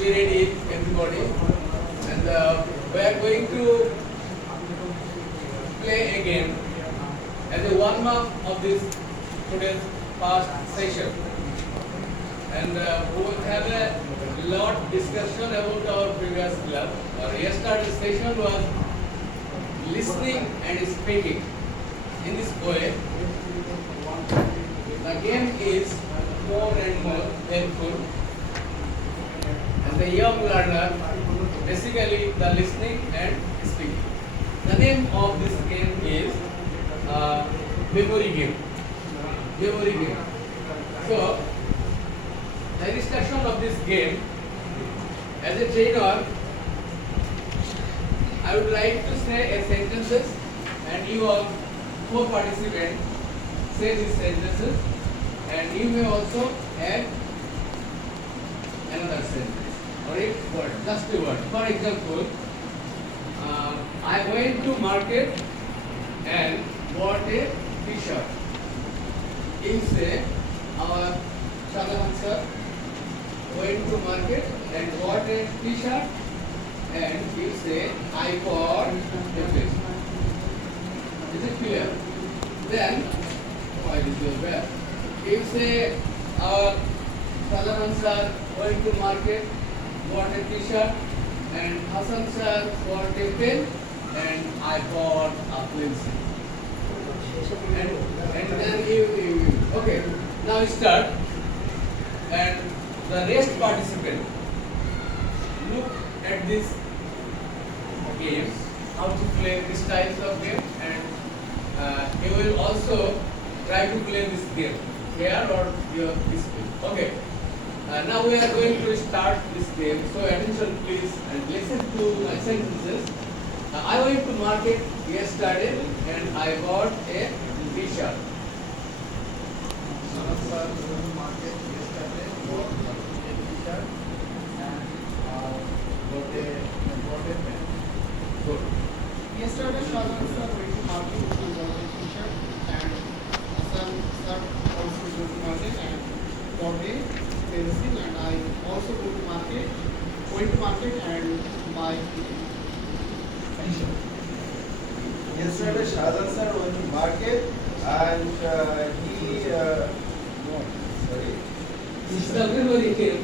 be ready, everybody. And we are going to play a game as a warm-up of this today's past session. And we will have a lot discussion about our previous class. Our yesterday's session was listening and speaking. In this way, the game is more and more helpful. And the young learner, basically the listening and speaking. The name of this game is memory game. Memory game. So, the instruction of this game, as a trainer, I would like to say a sentences, and you all co-participants say these sentences, and you may also add another sentence or a word, just a word. For example, I went to market and bought a t-shirt. You say our Shadavan sir went to market and bought a t-shirt, and you say I bought a fish. Is it clear? Then, why is your bad? You say our Shadavan sir went to market, bought a t-shirt, and Hassan sir bought a pen, and I bought a pencil. And then you okay. Now start. And the rest participant look at this game, how to play these types of game, and you will also try to play this game here or your this game. Okay. Now we are going to start this game. So attention please and listen to my sentences. I went to market yesterday and I bought a t-shirt. Sir went to market yesterday, bought a t-shirt and bought a pen. Good. Yesterday, Shadran sir went to market and bought a t-shirt, and Hassan sir also go to market and bought a pencil, and I also went to market and buy a t-shirt. Yesterday, Shahzan sir went to market and he This is the memory game.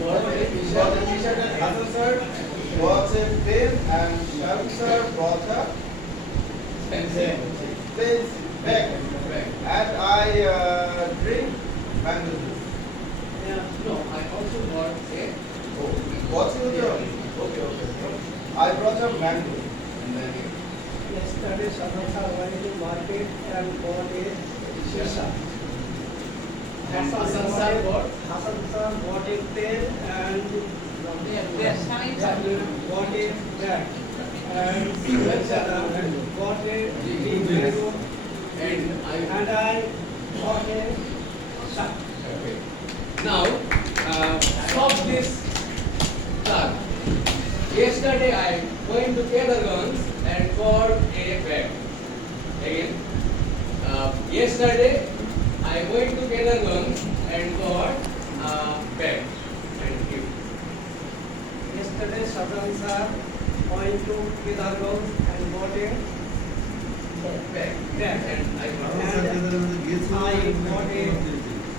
bought a t-shirt and Hassan sir bought a pen and Shahzan sir bought a Pencil. bag. And I drink mango juice. No, I also bought a Oh, what's your job? Okay. I brought a mango. and then Yesterday, Shadran went to market and bought a t-shirt. and Hassan sir bought Hassan sir bought a pen and bought a bag. And Suresh bought a mango. and And I bought a shirt. okay. Now stop this talk. Yesterday I went to Kedarganj and bought a bag. Again. Yesterday I went to Kedarganj and bought a bag. And give. Yesterday, Shadran sir went to Kedarganj and bought a Bag. bag. And I bought. I bought a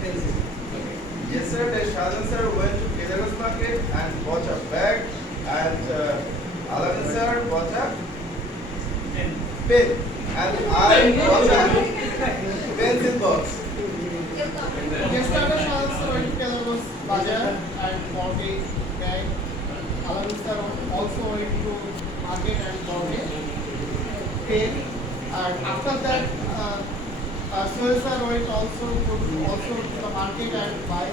pencil. Okay. Yesterday, Shahzan sir went to Kedarganj market and bought a bag, and Alan sir bought a pen, and I bought a pencil box. And then Yesterday, Shadran sir went to Kedarganj Bazaar and bought a bag. Alan sir also went to market and bought a pen. And after that, Suresh sir went also to the market and buy a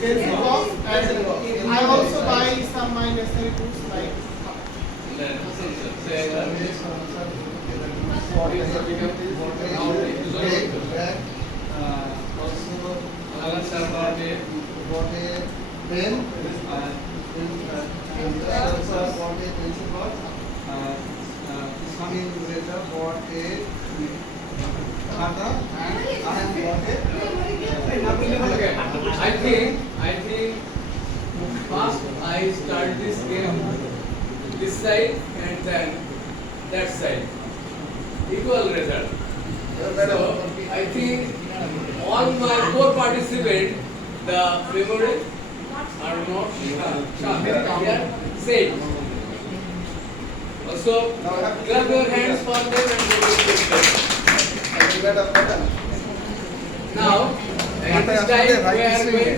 pencil box. And I also buy some my necessary goods like and then Hassan sir say Alan sir bought a Pen, coming later bought a Khata and I have bought a I think first I start this game this side and then that side. Equal result. So I think all my 4 participants, the memory are not sharp. They are same. So clap your hands for them and they will take them. Now, at this time we are going